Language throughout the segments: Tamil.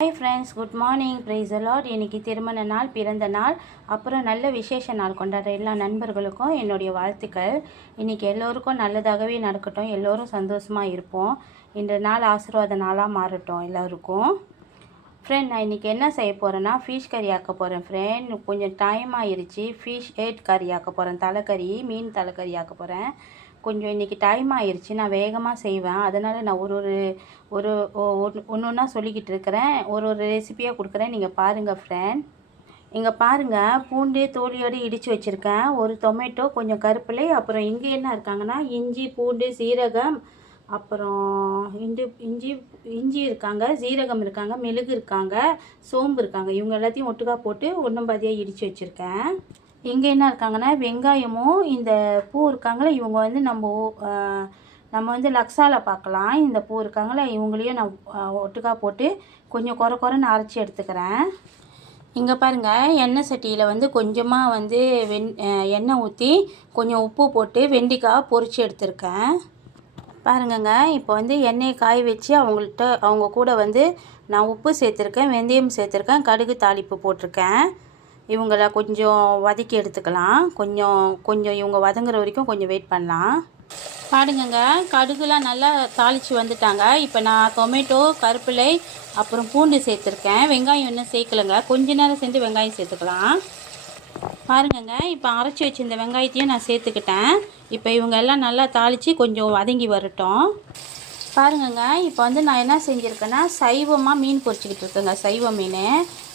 Hi friends, good morning. Praise the lord. இன்றைக்கி திருமண நாள், பிறந்த நாள், அப்புறம் நல்ல விசேஷ நாள் கொண்டாடுற எல்லா நண்பர்களுக்கும் என்னுடைய வாழ்த்துக்கள். இன்றைக்கி எல்லோருக்கும் நல்லதாகவே நடக்கட்டும், எல்லோரும் சந்தோஷமாக இருப்போம். இந்த நாள் ஆசீர்வாத நாளாக மாறட்டும் எல்லோருக்கும். ஃப்ரெண்ட், நான் இன்றைக்கி என்ன செய்ய போகிறேன்னா ஃபிஷ் கறி ஆக்க போகிறேன். ஃப்ரெண்ட், கொஞ்சம் டைம் ஆயிடுச்சு. ஃபிஷ் ஹெட் கறி ஆக்க போகிறேன். தலைக்கறி, மீன் தலைக்கறி ஆக்க போகிறேன். கொஞ்சம் இன்றைக்கி டைம் ஆயிடுச்சு. நான் வேகமாக செய்வேன், அதனால் நான் ஒன்று ஒன்றா சொல்லிக்கிட்டு இருக்கிறேன். ஒரு ரெசிபியாக கொடுக்குறேன், நீங்கள் பாருங்கள் ஃப்ரெண்ட். இங்கே பாருங்கள், பூண்டு தோலியோடு இடித்து வச்சுருக்கேன். ஒரு டொமேட்டோ, கொஞ்சம் கருப்பிலை, அப்புறம் இங்கே என்ன இருக்காங்கன்னா இஞ்சி, பூண்டு, சீரகம், அப்புறம் இஞ்சி இருக்காங்க, சீரகம் இருக்காங்க, மெழுகு இருக்காங்க, சோம்பு இருக்காங்க. இவங்க எல்லாத்தையும் ஒட்டுக்கா போட்டு ஒன்றும் பாதியாக இடித்து வச்சுருக்கேன். இங்கே என்ன இருக்காங்கன்னா வெங்காயமும் இந்த பூ இருக்காங்களே, இவங்க வந்து நம்ம வந்து லக்ஸாவில் பார்க்கலாம். இந்த பூ இருக்காங்களே, இவங்களையும் நான் ஒட்டுக்கா போட்டு கொஞ்சம் குறைன்னு அரைச்சி எடுத்துக்கிறேன். இங்கே பாருங்கள், எண்ணெய் சட்டியில் வந்து கொஞ்சமாக வந்து எண்ணெய் ஊற்றி கொஞ்சம் உப்பு போட்டு வெண்டைக்காய் பொரித்து எடுத்துருக்கேன். பாருங்கங்க, இப்போ வந்து எண்ணெயை காய வச்சு அவங்க கூட வந்து நான் உப்பு சேர்த்துருக்கேன், வெந்தயம் சேர்த்துருக்கேன், கடுகு தாளிப்பு போட்டிருக்கேன். இவங்கள கொஞ்சம் வதக்கி எடுத்துக்கலாம். கொஞ்சம் இவங்க வதங்குற வரைக்கும் கொஞ்சம் வெயிட் பண்ணலாம். பாருங்கங்க, கடுகுலாம் நல்லா தாளித்து வந்துட்டாங்க. இப்போ நான் டொமேட்டோ, கருப்பிலை, அப்புறம் பூண்டு சேர்த்துருக்கேன். வெங்காயம் இன்னும் சேர்க்கலைங்க, கொஞ்ச நேரம் சேர்ந்து வெங்காயம் சேர்த்துக்கலாம். பாருங்கங்க, இப்போ அரைச்சி வச்சுருந்த வெங்காயத்தையும் நான் சேர்த்துக்கிட்டேன். இப்போ இவங்க எல்லாம் நல்லா தாளித்து கொஞ்சம் வதங்கி வரட்டும். பாருங்கங்க, இப்போ வந்து நான் என்ன செஞ்சுருக்கேன்னா சைவமாக மீன் பொரிச்சிக்கிட்டு இருக்கேங்க. சைவ மீன்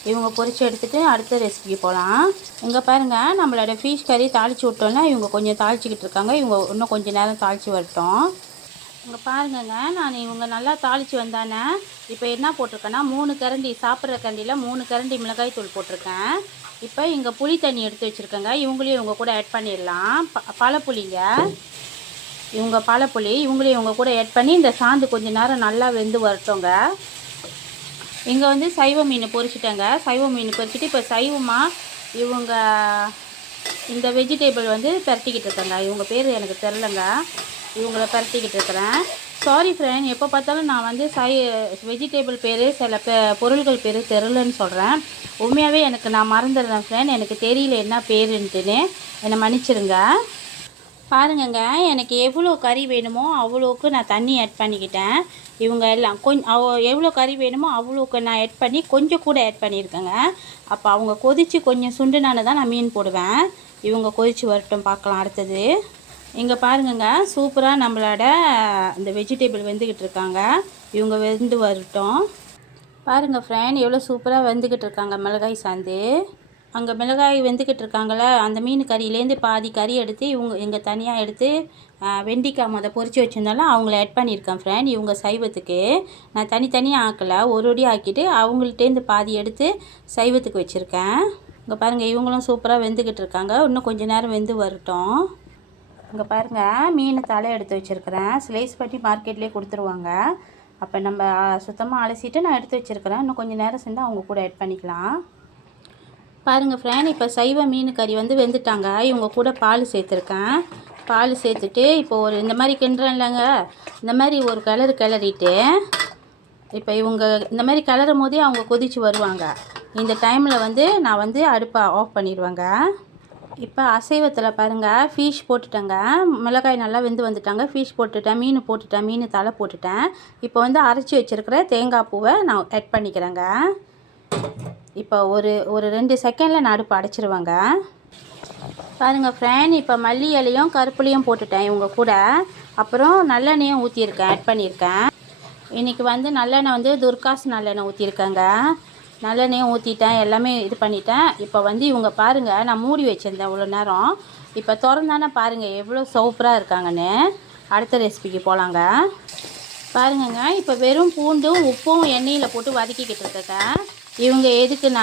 இவங்க பொரித்து எடுத்துகிட்டு அடுத்த ரெசிபிக்கு போகலாம். இங்கே பாருங்கள், நம்மளோட ஃபிஷ் கறி தாளித்து விட்டோம்னா இவங்க கொஞ்சம் தாளிச்சிக்கிட்டு இருக்காங்க. இவங்க இன்னும் கொஞ்சம் நேரம் தாளித்து வரட்டும். இங்கே பாருங்கங்க, நான் இவங்க நல்லா தாளித்து வந்தானே இப்போ என்ன போட்டிருக்கேன்னா 3 கரண்டி, சாப்பிட்ற கரண்டியில் 3 கரண்டி மிளகாய் தூள் போட்டிருக்கேன். இப்போ இங்கே புளி தண்ணி எடுத்து வச்சுருக்கேங்க. இவங்களையும் இவங்க கூட ஆட் பண்ணிடலாம். பழப்புளிங்க, இவங்க பழப்புளி இவங்களையும் இவங்க கூட ஆட் பண்ணி இந்த சாந்து கொஞ்சம் நேரம் நல்லா வெந்து வரட்டோங்க. இங்கே வந்து சைவ மீன் பொரிச்சிட்டேங்க. சைவ மீன் பொரிச்சிட்டு இப்போ சைவமாக இவங்க இந்த வெஜிடேபிள் வந்து பரட்டிக்கிட்டு இருக்கேங்க. இவங்க பேர் எனக்கு தெரிலங்க, இவங்கள பரட்டிக்கிட்டு இருக்கிறேன். சாரி ஃப்ரெண்ட், எப்போ பார்த்தாலும் நான் வந்து வெஜிடேபிள் பேர் சில பொருள்கள் பேர் தெரிலன்னு சொல்கிறேன். உண்மையாகவே நான் மறந்துடுறேன் ஃப்ரெண்ட். எனக்கு தெரியல என்ன பேருன்ட்டுன்னு, என்னை மன்னிச்சிருங்க. பாருங்கங்க, எனக்கு எவ்வளோ கறி வேணுமோ அவ்வளோக்கு நான் தண்ணி ஆட் பண்ணிக்கிட்டேன். இவங்க எல்லாம் எவ்வளோ கறி வேணுமோ அவ்வளோக்கு நான் ஆட் பண்ணி கொஞ்சம் கூட ஆட் பண்ணியிருக்கேங்க. அப்போ அவங்க கொதித்து கொஞ்சம் சுண்டுனால தான் நான் மீன் போடுவேன். இவங்க கொதித்து வரட்டும், பார்க்கலாம் அடுத்தது. இங்கே பாருங்கங்க, சூப்பராக நம்மளோட இந்த வெஜிடேபிள் வெந்துக்கிட்டு இருக்காங்க. இவங்க வெந்து வரட்டும். பாருங்கள் ஃப்ரெண்ட், எவ்வளோ சூப்பராக வெந்துக்கிட்டு இருக்காங்க. மிளகாய் சாந்து அங்கே மிளகாய் வெந்துக்கிட்டு இருக்காங்களே, அந்த மீன் கறியிலேருந்து பாதி கறி எடுத்து இவங்க தனியாக எடுத்து வெண்டைக்காய் பொரித்து வச்சுருந்தாலும் அவங்கள ஆட் பண்ணியிருக்கேன் ஃப்ரெண்ட். இவங்க சைவத்துக்கு நான் தனித்தனியாக ஆக்கலை, ஒரு ஒடி ஆக்கிட்டு அவங்கள்ட்டேருந்து பாதி எடுத்து சைவத்துக்கு வச்சுருக்கேன். இங்கே பாருங்கள், இவங்களும் சூப்பராக வெந்துக்கிட்டு இருக்காங்க. இன்னும் கொஞ்சம் நேரம் வெந்து வரட்டும். இங்கே பாருங்கள், மீன் தலை எடுத்து வச்சுருக்கிறேன். ஸ்லைஸ் பண்ணி மார்க்கெட்லேயே கொடுத்துருவாங்க. அப்போ நம்ம சுத்தமாக அலசிட்டு நான் எடுத்து வச்சுருக்கிறேன். இன்னும் கொஞ்சம் நேரம் சேர்ந்து அவங்க கூட ஆட் பண்ணிக்கலாம். பாருங்கள் ஃப்ரெண்ட், இப்போ சைவ மீன் கறி வந்து வெந்துட்டாங்க. இவங்க கூட பால் சேர்த்துருக்கேன். பால் சேர்த்துட்டு இப்போ இந்த மாதிரி கிண்டுறேன் இல்லைங்க, இந்த மாதிரி ஒரு கிளறிட்டு இப்போ இவங்க இந்த மாதிரி கிளறும் போதே அவங்க கொதித்து வருவாங்க. இந்த டைமில் வந்து நான் வந்து அடுப்பை ஆஃப் பண்ணிடுவேங்க. இப்போ அசைவத்தில் பாருங்கள், ஃபிஷ் போட்டுட்டேங்க. மிளகாய் நல்லா வெந்து வந்துட்டாங்க. ஃபிஷ் போட்டுட்டேன், மீன் போட்டுட்டேன், மீன் தலை போட்டுட்டேன். இப்போ வந்து அரைச்சி வச்சுருக்கிற தேங்காய் பூவை நான் ஆட் பண்ணிக்கிறேங்க. இப்போ ஒரு 2 செகண்டில் நான் அடுப்பு அடைச்சிருவேங்க. பாருங்கள் ஃப்ரெண்ட், இப்போ மல்லி இலையும் கருப்புலையும் போட்டுட்டேன் இவங்க கூட. அப்புறம் நல்லெண்ணெயும் ஊற்றியிருக்கேன், ஆட் பண்ணியிருக்கேன். இன்றைக்கி வந்து நல்லெண்ணெய் வந்து துர்காஸ் நல்லெண்ணெய் ஊற்றிருக்கேங்க. நல்லெண்ணெயும் ஊற்றிட்டேன், எல்லாமே இது பண்ணிட்டேன். இப்போ வந்து இவங்க பாருங்கள், நான் மூடி வச்சுருந்தேன் இவ்வளோ நேரம். இப்போ திறந்தானே பாருங்கள் எவ்வளோ சூப்பராக இருக்காங்கன்னு. அடுத்த ரெசிபிக்கு போகலாங்க. பாருங்கங்க, இப்போ வெறும் பூண்டும் உப்பும் எண்ணெயில் போட்டு வதக்கிக்கிட்டு இருக்கேன். இவங்க எதுக்குன்னா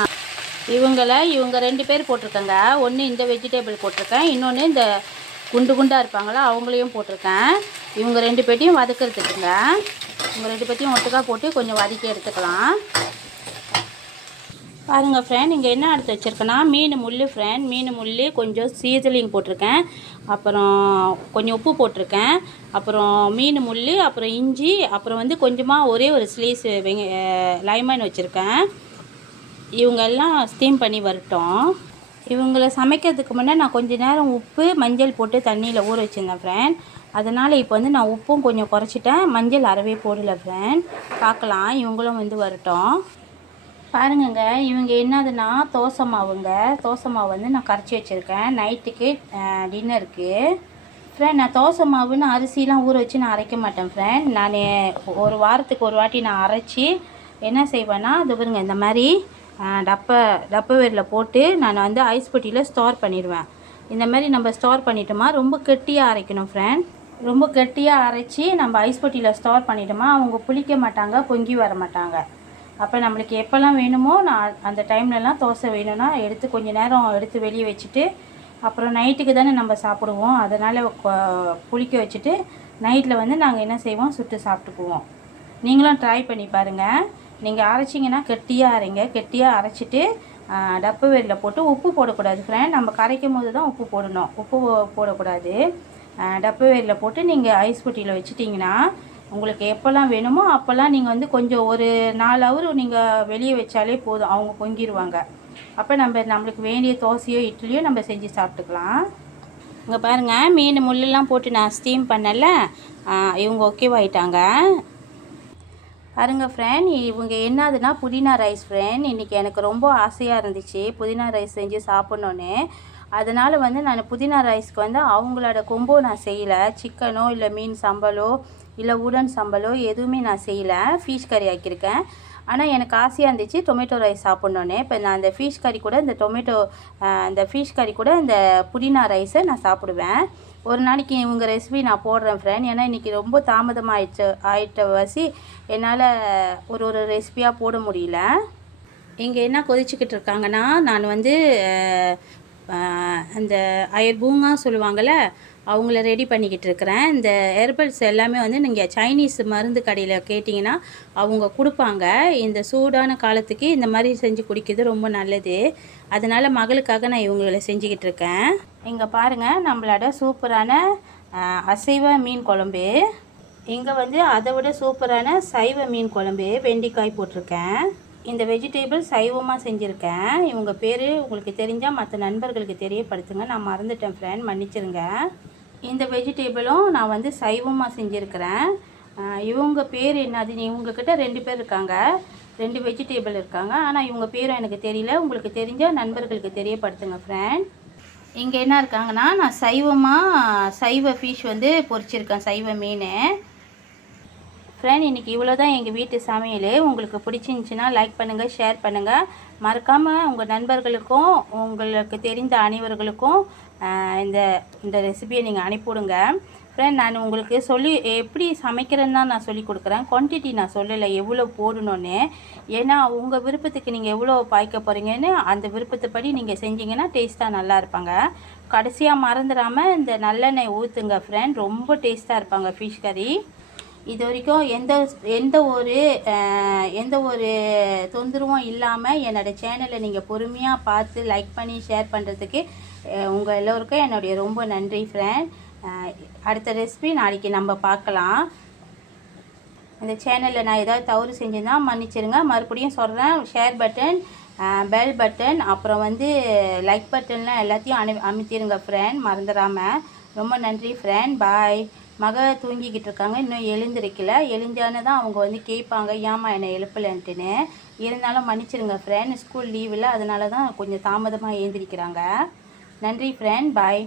இவங்க 2 பேர் போட்டிருக்கேங்க. ஒன்று இந்த வெஜிடேபிள் போட்டிருக்கேன், இன்னொன்று இந்த குண்டாக இருப்பாங்களா அவங்களையும் போட்டிருக்கேன். இவங்க 2 பேர்த்தையும் வதக்கிறதுக்குங்க. இவங்க 2 பேர்த்தையும் ஒட்டுக்காக போட்டு கொஞ்சம் வதக்கி எடுத்துக்கலாம். பாருங்கள் ஃப்ரெண்ட், இங்கே என்ன எடுத்து வச்சுருக்கேன்னா மீன் முள் ஃப்ரெண்ட். மீன் முள் கொஞ்சம் சீசலிங் போட்டிருக்கேன், அப்புறம் கொஞ்சம் உப்பு போட்டிருக்கேன், அப்புறம் மீன் முள், அப்புறம் இஞ்சி, அப்புறம் வந்து கொஞ்சமாக ஒரே ஒரு ஸ்லீஸ் லைமன் வச்சுருக்கேன். இவங்கெல்லாம் ஸ்டீம் பண்ணி வரட்டும். இவங்கள சமைக்கிறதுக்கு முன்னே நான் கொஞ்சம் நேரம் உப்பு மஞ்சள் போட்டு தண்ணியில் ஊற வச்சுருந்தேன் ஃப்ரெண்ட். அதனால் இப்போ வந்து நான் உப்பும் கொஞ்சம் குறைச்சிட்டேன், மஞ்சள் அறவே போடலை ஃப்ரெண்ட். பார்க்கலாம், இவங்களும் வந்து வரட்டும். பாருங்கங்க, இவங்க என்னதுன்னா தோசை மாவு வந்து நான் கரைச்சி வச்சுருக்கேன் நைட்டுக்கு டின்னருக்கு ஃப்ரெண்ட். நான் தோசை மாவுன்னு அரிசிலாம் ஊற வச்சு நான் அரைக்க மாட்டேன் ஃப்ரெண்ட். நான் ஒரு வாரத்துக்கு ஒரு வாட்டி நான் அரைச்சி என்ன செய்வேன்னா, இது பாருங்க, இந்த மாதிரி டப்பை வேரில் போட்டு நான் வந்து ஐஸ் பெட்டியில் ஸ்டோர் பண்ணிடுவேன். இந்த மாதிரி நம்ம ஸ்டோர் பண்ணிட்டோமா, ரொம்ப கெட்டியாக அரைக்கணும் ஃப்ரெண்ட். ரொம்ப கெட்டியாக அரைச்சி நம்ம ஐஸ் பெட்டியில் ஸ்டோர் பண்ணிட்டோமா, அவங்க புளிக்க மாட்டாங்க, பொங்கி வர மாட்டாங்க. அப்போ நம்மளுக்கு எப்போல்லாம் வேணுமோ நான் அந்த டைம்லலாம் தோசை வேணும்னா எடுத்து கொஞ்சம் நேரம் எடுத்து வெளியே வச்சுட்டு, அப்புறம் நைட்டுக்கு தானே நம்ம சாப்பிடுவோம், அதனால் புளிக்க வச்சுட்டு நைட்டில் வந்து நாங்கள் என்ன செய்வோம், சுட்டு சாப்பிட்டுக்குவோம். நீங்களும் ட்ரை பண்ணி பாருங்கள். நீங்கள் அரைச்சிங்கன்னா கெட்டியாக அரைங்க. கெட்டியாக அரைச்சிட்டு டப்பு வேரில் போட்டு, உப்பு போடக்கூடாது ஃப்ரெண்ட். நம்ம கரைக்கும் போது தான் உப்பு போடணும், உப்பு போடக்கூடாது. டப்பு வேரில் போட்டு நீங்கள் ஐஸ் பெட்டியில் வச்சுட்டிங்கன்னா உங்களுக்கு எப்போல்லாம் வேணுமோ அப்போல்லாம் நீங்கள் வந்து கொஞ்சம் ஒரு 4 ஹவர் நீங்கள் வெளியே வச்சாலே போதும், அவங்க பொங்கிடுவாங்க. அப்போ நம்மளுக்கு வேண்டிய தோசையோ இட்லியோ நம்ம செஞ்சு சாப்பிட்டுக்கலாம். இங்கே பாருங்கள், மீன் முள்ளெல்லாம் போட்டு நான் ஸ்டீம் பண்ணல, இவங்க ஓகேவாயிட்டாங்க. பாருங்கள் ஃப்ரெண்ட், இவங்க என்னதுன்னா புதினா ரைஸ் ஃப்ரெண்ட். இன்றைக்கி எனக்கு ரொம்ப ஆசையாக இருந்துச்சு புதினா ரைஸ் செஞ்சு சாப்பிட்ணுன்னு. அதனால் வந்து நான் புதினா ரைஸ்க்கு வந்து அவங்களோட கொம்போ நான் செய்யலை. சிக்கனோ இல்லை மீன் சம்பலோ இல்லை உடன் சம்பலோ எதுவுமே நான் செய்யலை, ஃபிஷ் கறி ஆக்கியிருக்கேன். ஆனால் எனக்கு ஆசையாக இருந்துச்சு டொமேட்டோ ரைஸ் சாப்பிட்ணுன்னு. இப்போ நான் அந்த ஃபிஷ் கறி கூட இந்த ஃபிஷ் கறி கூட இந்த புதினா ரைஸை நான் சாப்பிடுவேன். ஒரு நாளைக்கு இவங்க ரெசிபி நான் போடுறேன் ஃப்ரெண்ட். ஏன்னா இன்றைக்கி ரொம்ப தாமதமாக ஆயிட்ட வசி என்னால் ஒரு ரெசிபியாக போட முடியல. இங்கே என்ன கொதிச்சுக்கிட்டு இருக்காங்கன்னா, நான் வந்து அந்த அயர்பூங்கா சொல்லுவாங்கள்ல, அவங்கள ரெடி பண்ணிக்கிட்டு இருக்கிறேன். இந்த ஹெர்பல்ஸ் எல்லாமே வந்து நீங்கள் சைனீஸ் மருந்து கடையில் கேட்டிங்கன்னா அவங்க கொடுப்பாங்க. இந்த சூடான காலத்துக்கு இந்த மாதிரி செஞ்சு குடிக்கிறது ரொம்ப நல்லது. அதனால் மகளுக்காக நான் இவங்களை செஞ்சுக்கிட்டு இருக்கேன். இங்கே பாருங்கள், நம்மளோட சூப்பரான அசைவ மீன் குழம்பு. இங்கே வந்து அதை விட சூப்பரான சைவ மீன் குழம்பு, வெண்டைக்காய் போட்டிருக்கேன். இந்த வெஜிடேபிள் சைவமாக செஞ்சுருக்கேன். இவங்க பேர் உங்களுக்கு தெரிஞ்சால் மற்ற நண்பர்களுக்கு தெரியப்படுத்துங்க, நான் மறந்துட்டேன் ஃப்ரெண்ட், மன்னிச்சிருங்க. இந்த வெஜிடேபிளும் நான் வந்து சைவமாக செஞ்சுருக்கிறேன். இவங்க பேர் என்னது, இவங்கக்கிட்ட 2 பேர் இருக்காங்க, 2 வெஜிடேபிள் இருக்காங்க. ஆனால் இவங்க பேரும் எனக்கு தெரியல, உங்களுக்கு தெரிஞ்சால் நண்பர்களுக்கு தெரியப்படுத்துங்க ஃப்ரெண்ட். இங்கே என்ன இருக்காங்கன்னா, நான் சைவ ஃபிஷ் வந்து பொரிச்சிருக்கேன், சைவ மீன் ஃப்ரெண்ட். இன்றைக்கி இவ்வளோ தான் எங்கள் வீட்டு சமையல். உங்களுக்கு பிடிச்சிருந்துச்சின்னா லைக் பண்ணுங்கள், ஷேர் பண்ணுங்கள். மறக்காமல் உங்கள் நண்பர்களுக்கும் உங்களுக்கு தெரிந்த அனைவர்களுக்கும் இந்த ரெசிபியை நீங்கள் அனுப்பிவிடுங்க ஃப்ரெண்ட். நான் உங்களுக்கு எப்படி சமைக்கிறேன்னு தான் நான் சொல்லி கொடுக்குறேன். குவான்டிட்டி நான் சொல்லலை எவ்வளோ போடணுன்னு. ஏன்னா உங்கள் விருப்பத்துக்கு நீங்கள் எவ்வளோ பாய்க்க போகிறீங்கன்னு அந்த விருப்பத்தைப்படி நீங்கள் செஞ்சீங்கன்னா டேஸ்ட்டாக நல்லா இருப்பாங்க. கடைசியாக மறந்துடாமல் இந்த நல்லெண்ணெய் ஊற்றுங்க ஃப்ரெண்ட், ரொம்ப டேஸ்ட்டாக இருப்பாங்க ஃபிஷ் கறி. இது வரைக்கும் எந்த ஒரு தொந்தரவும் இல்லாமல் என்னோடய சேனலை நீங்கள் பொறுமையாக பார்த்து லைக் பண்ணி ஷேர் பண்ணுறதுக்கு உங்கள் எல்லோருக்கும் என்னுடைய ரொம்ப நன்றி ஃப்ரெண்ட். அடுத்த ரெசிபி நாளைக்கு நம்ம பார்க்கலாம். இந்த சேனலில் நான் ஏதாவது தவறு செஞ்சுருந்தா மன்னிச்சிருங்க. மறுபடியும் சொல்கிறேன், ஷேர் பட்டன், பெல் பட்டன், அப்புறம் வந்து லைக் பட்டன்லாம் எல்லாத்தையும் அமுத்திடுங்க ஃப்ரெண்ட், மறந்துடாமல். ரொம்ப நன்றி ஃப்ரெண்ட், பாய். தூங்கிக்கிட்டு இருக்காங்க, இன்னும் எழுந்திருக்கல. எழுந்தானே தான் அவங்க வந்து கேட்பாங்க, ஏமா என்னை எழுப்பலன்ட்டுன்னு. இருந்தாலும் மன்னிச்சிருங்க ஃப்ரெண்ட், ஸ்கூல் லீவில் அதனால தான் கொஞ்சம் தாமதமாக எழுந்திரிக்கிறாங்க. நன்றி ஃப்ரெண்ட், பாய்.